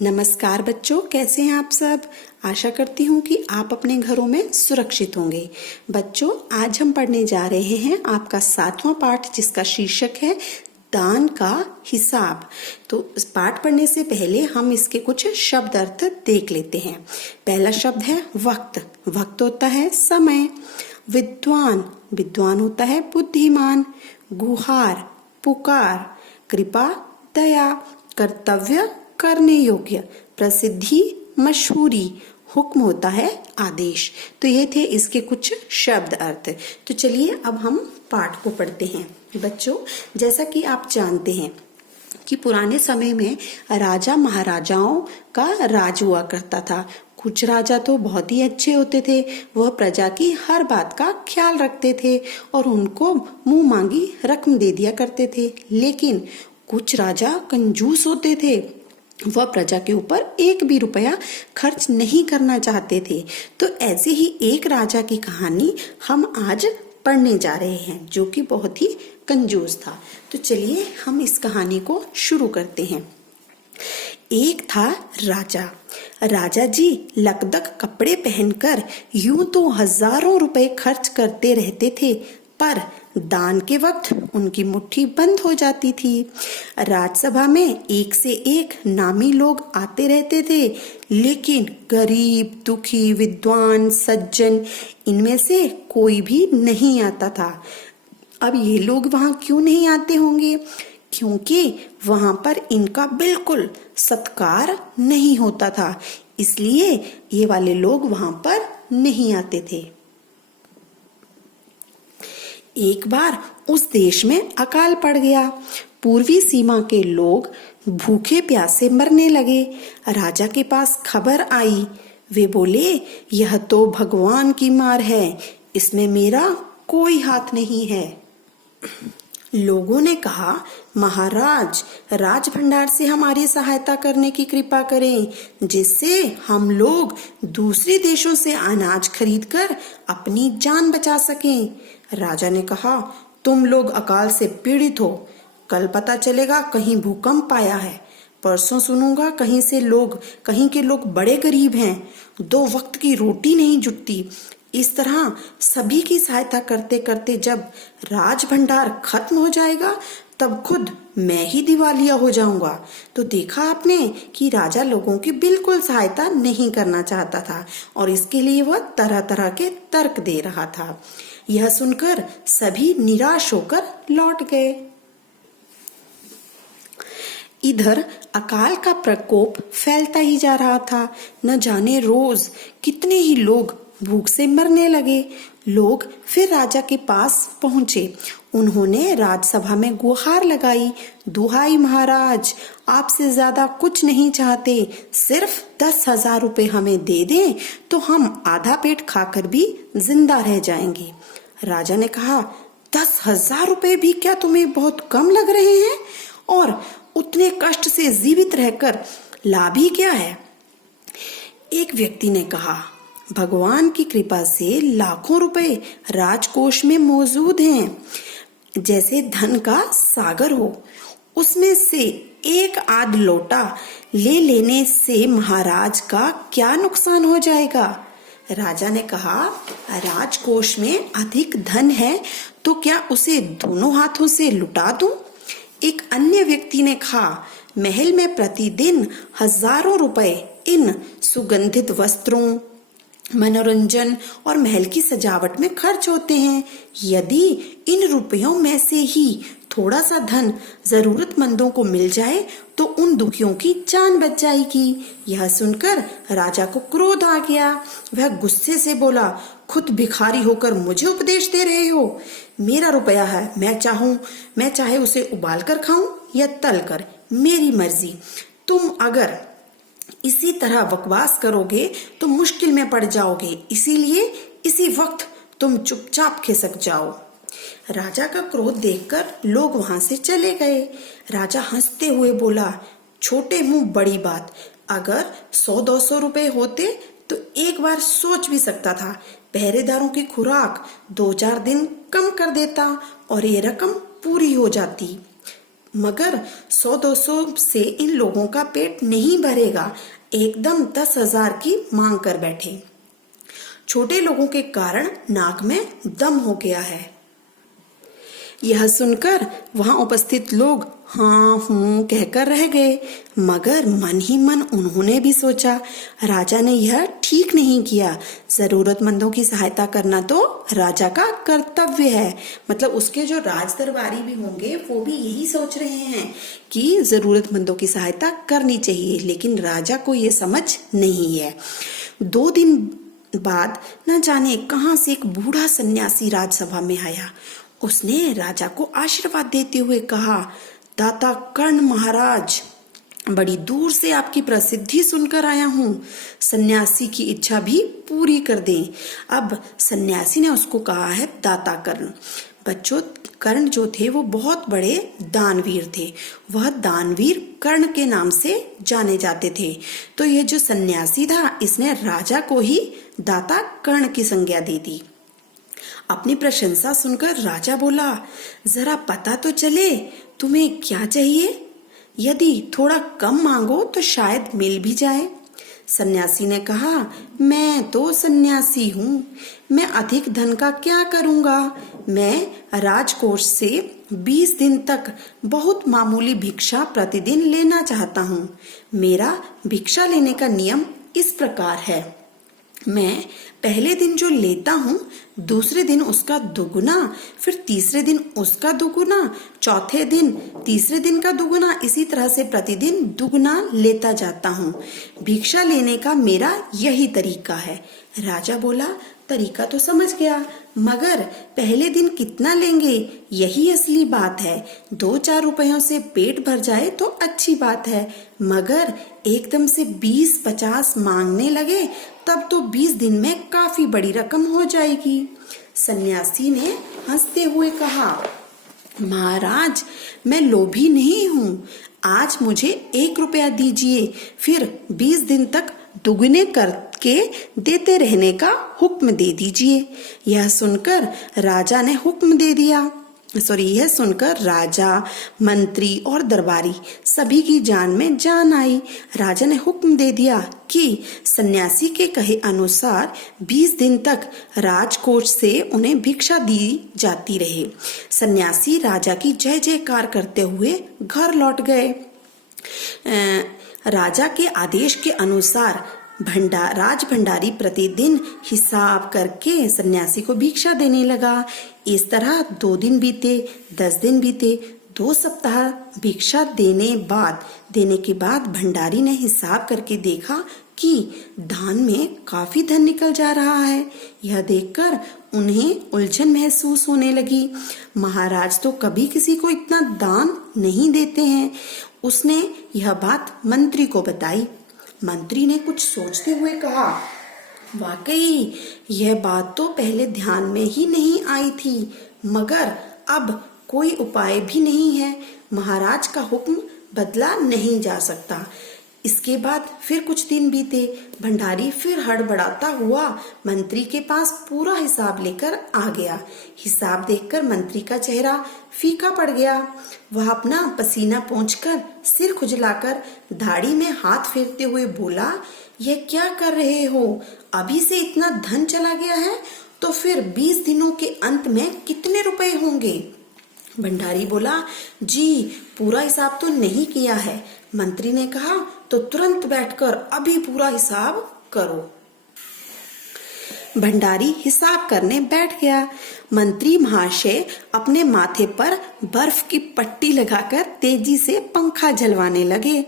नमस्कार बच्चों, कैसे हैं आप सब। आशा करती हूँ कि आप अपने घरों में सुरक्षित होंगे। बच्चों, आज हम पढ़ने जा रहे हैं आपका 7वां पाठ, जिसका शीर्षक है दान का हिसाब। तो इस पाठ पढ़ने से पहले हम इसके कुछ शब्द अर्थ देख लेते हैं। पहला शब्द है वक्त। वक्त होता है समय। विद्वान, विद्वान होता है बुद्धिमान। गुहार, पुकार। कृपा, दया। कर्तव्य, करने योग्य। प्रसिद्धि, मशहूरी। हुक्म होता है आदेश। तो ये थे इसके कुछ शब्द अर्थ। तो चलिए अब हम पाठ को पढ़ते हैं। बच्चों, जैसा कि आप जानते हैं कि पुराने समय में राजा महाराजाओं का राज हुआ करता था। कुछ राजा तो बहुत ही अच्छे होते थे, वह प्रजा की हर बात का ख्याल रखते थे और उनको मुंह मांगी रकम दे दिया करते थे। लेकिन कुछ राजा कंजूस होते थे, वह प्रजा के ऊपर एक भी रुपया खर्च नहीं करना चाहते थे। तो ऐसे ही एक राजा की कहानी हम आज पढ़ने जा रहे हैं, जो कि बहुत ही कंजूस था। तो चलिए हम इस कहानी को शुरू करते हैं। एक था राजा। राजा जी लकदक कपड़े पहनकर यूं तो हजारों रुपए खर्च करते रहते थे, पर दान के वक्त उनकी मुट्ठी बंद हो जाती थी। राज्यसभा में एक से एक नामी लोग आते रहते थे, लेकिन गरीब, दुखी, विद्वान, सज्जन, इनमें से कोई भी नहीं आता था। अब ये लोग वहां क्यों नहीं आते होंगे? क्योंकि वहां पर इनका बिल्कुल सत्कार नहीं होता था, इसलिए ये वाले लोग वहां पर नहीं आते थे। एक बार उस देश में अकाल पड़ गया। पूर्वी सीमा के लोग भूखे प्यासे मरने लगे। राजा के पास खबर आई। वे बोले, यह तो भगवान की मार है, इसमें मेरा कोई हाथ नहीं है। लोगों ने कहा, महाराज, राज भंडार से हमारी सहायता करने की कृपा करें, जिससे हम लोग दूसरे देशों से अनाज खरीदकर अपनी जान बचा सकें। राजा ने कहा, तुम लोग अकाल से पीड़ित हो, कल पता चलेगा कहीं भूकंप आया है, परसों सुनूंगा कहीं के लोग बड़े गरीब हैं, 2 वक्त की रोटी नहीं जुटती। इस तरह सभी की सहायता करते करते जब राज भंडार खत्म हो जाएगा, तब खुद मैं ही दिवालिया हो जाऊंगा। तो देखा आपने कि राजा लोगों की बिल्कुल सहायता नहीं करना चाहता था और इसके लिए वह तरह तरह के तर्क दे रहा था। यह सुनकर सभी निराश होकर लौट गए। इधर अकाल का प्रकोप फैलता ही जा रहा था। न जाने रोज कितने ही लोग भूख से मरने लगे। लोग फिर राजा के पास पहुंचे। उन्होंने राजसभा में गुहार लगाई, दुहाई महाराज, आपसे ज्यादा कुछ नहीं चाहते, सिर्फ 10,000 रुपए हमें दे दें तो हम आधा पेट खाकर भी जिंदा रह जाएंगे। राजा ने कहा, 10,000 रुपए भी क्या तुम्हें बहुत कम लग रहे हैं? और उतने कष्ट से जीवित रहकर लाभ ही क्या है? एक व्यक्ति ने कहा, भगवान की कृपा से लाखों रुपए राजकोष में मौजूद हैं, जैसे धन का सागर हो। उसमें से एक आध लोटा ले लेने से महाराज का क्या नुकसान हो जाएगा? राजा ने कहा, राजकोष में अधिक धन है तो क्या उसे दोनों हाथों से लुटा दूं? एक अन्य व्यक्ति ने कहा, महल में प्रतिदिन हजारों रुपए इन सुगंधित वस्त्रों, मनोरंजन और महल की सजावट में खर्च होते हैं। यदि इन रुपयों में से ही थोड़ा सा धन जरूरतमंदों को मिल जाए तो उन दुखियों की जान बच जाएगी। यह सुनकर राजा को क्रोध आ गया। वह गुस्से से बोला, खुद भिखारी होकर मुझे उपदेश दे रहे हो? मेरा रुपया है, मैं चाहे उसे उबाल कर खाऊं या तल कर, मेरी मर्जी। तुम अगर इसी तरह बकवास करोगे तो मुश्किल में पड़ जाओगे, इसीलिए इसी वक्त तुम चुपचाप खिसक जाओ। राजा का क्रोध देखकर लोग वहां से चले गए। राजा हंसते हुए बोला, छोटे मुंह बड़ी बात, अगर 100-200 रुपए होते तो एक बार सोच भी सकता था। पहरेदारों की खुराक 2-4 दिन कम कर देता और ये रकम पूरी हो जाती। मगर 100-200 से इन लोगों का पेट नहीं भरेगा। एकदम 10,000 की मांग कर बैठे। छोटे लोगों के कारण नाक में दम हो गया है। यह सुनकर वहां उपस्थित लोग हाँ हूँ कहकर रह गए, मगर मन ही मन उन्होंने भी सोचा, राजा ने यह ठीक नहीं किया। जरूरतमंदों की सहायता करना तो राजा का कर्तव्य है। मतलब उसके जो राज दरबारी भी होंगे वो भी यही सोच रहे हैं कि जरूरतमंदों की सहायता करनी चाहिए, लेकिन राजा को ये समझ नहीं है। 2 दिन बाद न जाने कहां से एक बूढ़ा सन्यासी राजसभा में आया। उसने राजा को आशीर्वाद देते हुए कहा, दाता कर्ण महाराज, बड़ी दूर से आपकी प्रसिद्धि सुनकर आया हूँ। सन्यासी की इच्छा भी पूरी कर दें। अब सन्यासी ने उसको कहा है दाता कर्ण। बच्चों, कर्ण जो थे वो बहुत बड़े दानवीर थे। वह दानवीर कर्ण के नाम से जाने जाते थे। तो ये जो सन्यासी था इसने राजा को ही दाता कर्ण की संज्ञा दे दी। अपनी प्रशंसा सुनकर राजा बोला, जरा पता तो चले तुम्हें क्या चाहिए। यदि थोड़ा कम मांगो तो शायद मिल भी जाए। सन्यासी ने कहा, मैं तो सन्यासी हूँ, मैं अधिक धन का क्या करूँगा। मैं राजकोष से 20 दिन तक बहुत मामूली भिक्षा प्रतिदिन लेना चाहता हूँ। मेरा भिक्षा लेने का नियम इस प्रकार है, मैं पहले दिन जो लेता हूँ दूसरे दिन उसका दुगुना, फिर तीसरे दिन उसका दुगुना, चौथे दिन तीसरे दिन का दुगुना, इसी तरह से प्रतिदिन दुगुना लेता जाता हूँ। भिक्षा लेने का मेरा यही तरीका है। राजा बोला, तरीका तो समझ गया, मगर पहले दिन कितना लेंगे यही असली बात है। 2-4 रुपयों से पेट भर जाए तो अच्छी बात है, मगर एकदम से 20-50 मांगने लगे तब तो 20 दिन में काफी बड़ी रकम हो जाएगी। सन्यासी ने हंसते हुए कहा, महाराज, मैं लोभी नहीं हूँ। आज मुझे 1 रुपया दीजिए, फिर 20 दिन तक दुगने करके देते रहने का हुक्म दे दीजिए। यह सुनकर राजा ने हुक्म दे दिया। यह सुनकर राजा, मंत्री और दरबारी सभी की जान में जान आई। राजा ने हुक्म दे दिया कि सन्यासी के कहे अनुसार 20 दिन तक राजकोष से उन्हें भिक्षा दी जाती रहे। सन्यासी राजा की जय जयकार करते हुए घर लौट गए। राजा के आदेश के अनुसार राज भंडारी प्रतिदिन हिसाब करके सन्यासी को भिक्षा देने लगा। इस तरह 2 दिन बीते, 10 दिन बीते, 2 सप्ताह भिक्षा देने के बाद भंडारी ने हिसाब करके देखा कि दान में काफी धन निकल जा रहा है। यह देखकर उन्हें उलझन महसूस होने लगी। महाराज तो कभी किसी को इतना दान नहीं देते हैं। उसने यह बात मंत्री को बताई। मंत्री ने कुछ सोचते हुए कहा, वाकई यह बात तो पहले ध्यान में ही नहीं आई थी, मगर अब कोई उपाय भी नहीं है। महाराज का हुक्म बदला नहीं जा सकता। इसके बाद फिर कुछ दिन बीते। भंडारी फिर हड़बड़ाता हुआ मंत्री के पास पूरा हिसाब लेकर आ गया। हिसाब देखकर मंत्री का चेहरा फीका पड़ गया। वह अपना पसीना पोंछकर, सिर खुजलाकर, दाढ़ी में हाथ फेरते हुए बोला, यह क्या कर रहे हो? अभी से इतना धन चला गया है तो फिर 20 दिनों के अंत में कितने रुपए होंगे? भंडारी बोला, जी पूरा हिसाब तो नहीं किया है। मंत्री ने कहा, तो तुरंत बैठकर अभी पूरा हिसाब करो। भंडारी हिसाब करने बैठ गया। मंत्री महाशय अपने माथे पर बर्फ की पट्टी लगाकर तेजी से पंखा झलवाने लगे।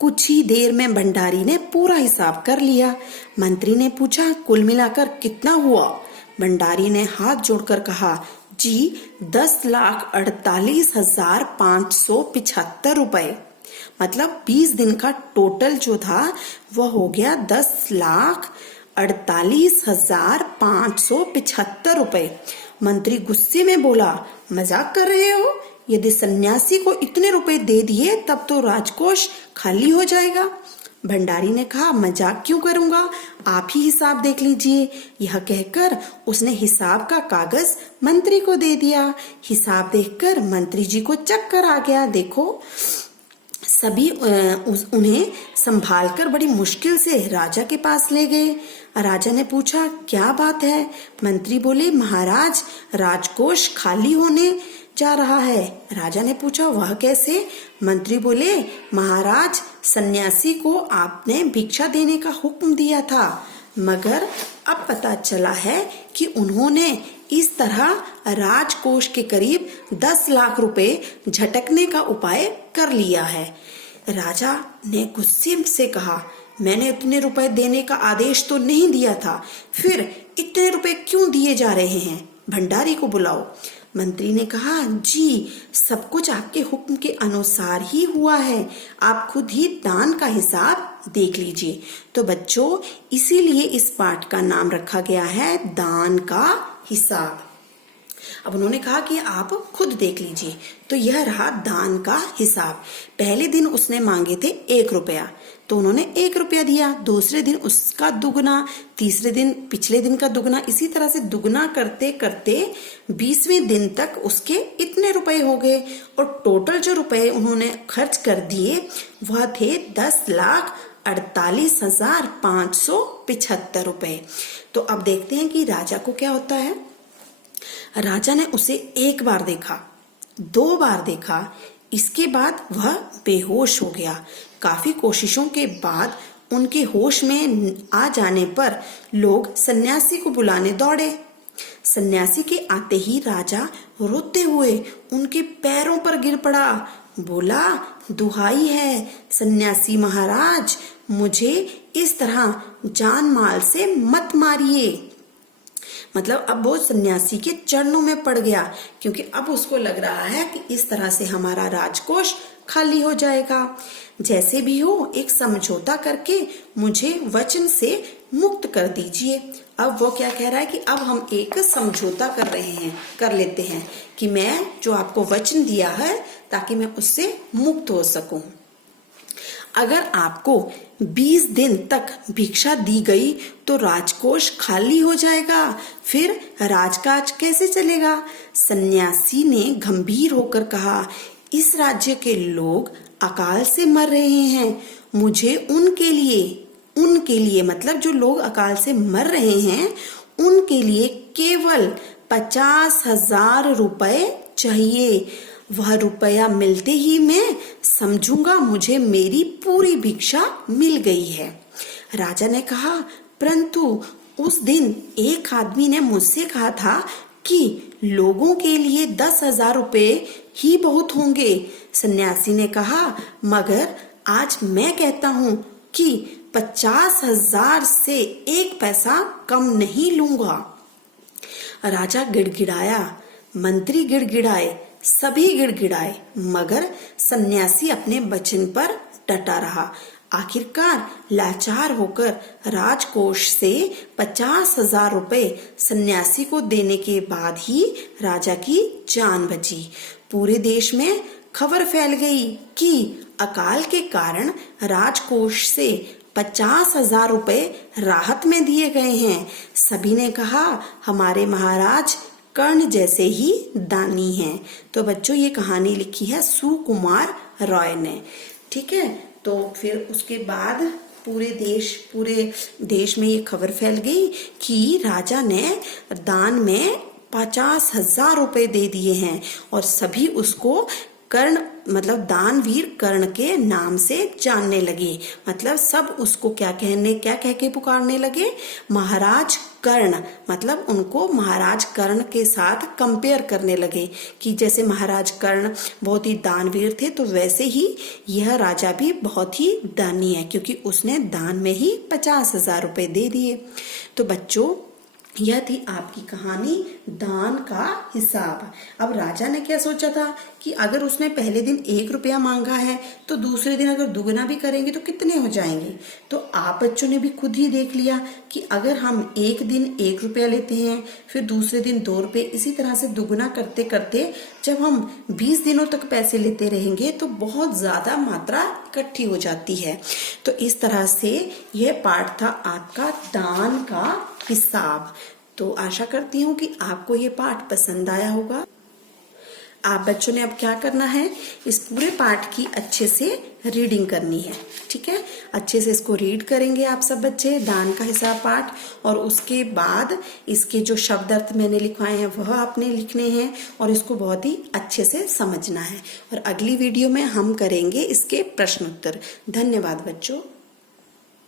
कुछ ही देर में भंडारी ने पूरा हिसाब कर लिया। मंत्री ने पूछा, कुल मिलाकर कितना हुआ? भंडारी ने हाथ जोड़कर कहा, जी 10,48,575 रुपए। मतलब 20 दिन का टोटल जो था वह हो गया 10,48,575 रुपए। मंत्री गुस्से में बोला, मजाक कर रहे हो? यदि सन्यासी को इतने रुपए दे दिए तब तो राजकोष खाली हो जाएगा। भंडारी ने कहा, मजाक क्यों करूंगा, आप ही हिसाब देख लीजिए। यह कहकर उसने हिसाब का कागज मंत्री को दे दिया। हिसाब देखकर मंत्री जी को चक्कर आ गया। देखो, सभी उन्हें संभालकर बड़ी मुश्किल से राजा के पास ले गए। राजा ने पूछा, क्या बात है? मंत्री बोले, महाराज, राजकोष खाली होने जा रहा है। राजा ने पूछा, वह कैसे? मंत्री बोले, महाराज, सन्यासी को आपने भिक्षा देने का हुक्म दिया था, मगर अब पता चला है कि उन्होंने इस तरह राजकोष के करीब 10 लाख रुपए झटकने का उपाय कर लिया है। राजा ने गुस्से से कहा, मैंने इतने रुपए देने का आदेश तो नहीं दिया था, फिर इतने रुपए क्यों दिए जा रहे हैं? भंडारी को बुलाओ। मंत्री ने कहा, जी, सब कुछ आपके हुक्म के अनुसार ही हुआ है, आप खुद ही दान का हिसाब देख लीजिए। तो बच्चों, इसीलिए इस पाठ का नाम रखा गया है दान का हिसाब। अब उन्होंने कहा कि आप खुद देख लीजिए। तो यह रहा दान का हिसाब। पहले दिन उसने मांगे थे 1 रुपया, तो उन्होंने 1 रुपया दिया। दूसरे दिन उसका दुगना, तीसरे दिन पिछले दिन का दुगना, इसी तरह से दुगना करते करते 20वें दिन तक उसके इतने रुपए हो गए। और टोटल जो रुपए उन्होंने खर्च कर दिए वह थे 10,48,575 रुपए। तो अब देखते हैं कि राजा को क्या होता है। राजा ने उसे 1 बार देखा, 2 बार देखा, इसके बाद वह बेहोश हो गया। काफी कोशिशों के बाद उनके होश में आ जाने पर लोग सन्यासी को बुलाने दौड़े। सन्यासी के आते ही राजा रोते हुए उनके पैरों पर गिर पड़ा। बोला, दुहाई है सन्यासी महाराज, मुझे इस तरह जान माल से मत मारिए। मतलब अब वो सन्यासी के चरणों में पड़ गया, क्योंकि अब उसको लग रहा है कि इस तरह से हमारा राजकोष खाली हो जाएगा। जैसे भी हो, एक समझौता करके मुझे वचन से मुक्त कर दीजिए। अब वो क्या कह रहा है कि अब हम एक समझौता कर लेते हैं कि मैं जो आपको वचन दिया है ताकि मैं उससे मुक्त हो सकूं। अगर आपको 20 दिन तक भिक्षा दी गई तो राजकोष खाली हो जाएगा, फिर राजकाज कैसे चलेगा? सन्यासी ने गंभीर होकर कहा, इस राज्य के लोग अकाल से मर रहे हैं, मुझे उनके लिए मतलब जो लोग अकाल से मर रहे हैं उनके लिए केवल 50,000 रुपए चाहिए। वह रुपया मिलते ही मैं समझूंगा मुझे मेरी पूरी भिक्षा मिल गई है। राजा ने कहा, परंतु उस दिन एक आदमी ने मुझसे कहा था कि लोगों के लिए 10,000 रुपए ही बहुत होंगे। सन्यासी ने कहा, मगर आज मैं कहता हूँ कि 50,000 से 1 पैसा कम नहीं लूंगा। राजा गिड़गिड़ाया, मंत्री गिड़गिड़ाए, सभी गिड़गिड़ाए, मगर सन्यासी अपने वचन पर डटा रहा। आखिरकार लाचार होकर राजकोष से 50,000 रुपए सन्यासी को देने के बाद ही राजा की जान बची। पूरे देश में खबर फैल गई कि अकाल के कारण राजकोष से 50,000 रुपए राहत में दिए गए हैं। सभी ने कहा, हमारे महाराज कर्ण जैसे ही दानी हैं। तो बच्चों, ये कहानी लिखी है सुकुमार रॉय ने। ठीक है, तो फिर उसके बाद पूरे देश में ये खबर फैल गई कि राजा ने दान में 50,000 रुपए दे दिए हैं और सभी उसको कर्ण मतलब दानवीर कर्ण के नाम से जानने लगे। मतलब सब उसको क्या कह के पुकारने लगे, महाराज कर्ण। मतलब उनको महाराज कर्ण के साथ कंपेयर करने लगे कि जैसे महाराज कर्ण बहुत ही दानवीर थे, तो वैसे ही यह राजा भी बहुत ही दानी है, क्योंकि उसने दान में ही 50,000 रुपए दे दिए। तो बच्चों, यह थी आपकी कहानी दान का हिसाब। अब राजा ने क्या सोचा था कि अगर उसने पहले दिन 1 रुपया मांगा है तो दूसरे दिन अगर दुगना भी करेंगे तो कितने हो जाएंगे। तो आप बच्चों ने भी खुद ही देख लिया कि अगर हम एक दिन 1 रुपया लेते हैं, फिर दूसरे दिन 2 रुपये, इसी तरह से दुगना करते करते जब हम 20 दिनों तक पैसे लेते रहेंगे तो बहुत ज्यादा मात्रा इकट्ठी हो जाती है। तो इस तरह से यह पाठ था आपका दान का हिसाब। तो आशा करती हूँ कि आपको ये पाठ पसंद आया होगा। आप बच्चों ने अब क्या करना है, इस पूरे पाठ की अच्छे से रीडिंग करनी है। ठीक है, अच्छे से इसको रीड करेंगे आप सब बच्चे, दान का हिसाब पाठ, और उसके बाद इसके जो शब्द अर्थ मैंने लिखवाए हैं वह आपने लिखने हैं और इसको बहुत ही अच्छे से समझना है। और अगली वीडियो में हम करेंगे इसके प्रश्न उत्तर। धन्यवाद बच्चों।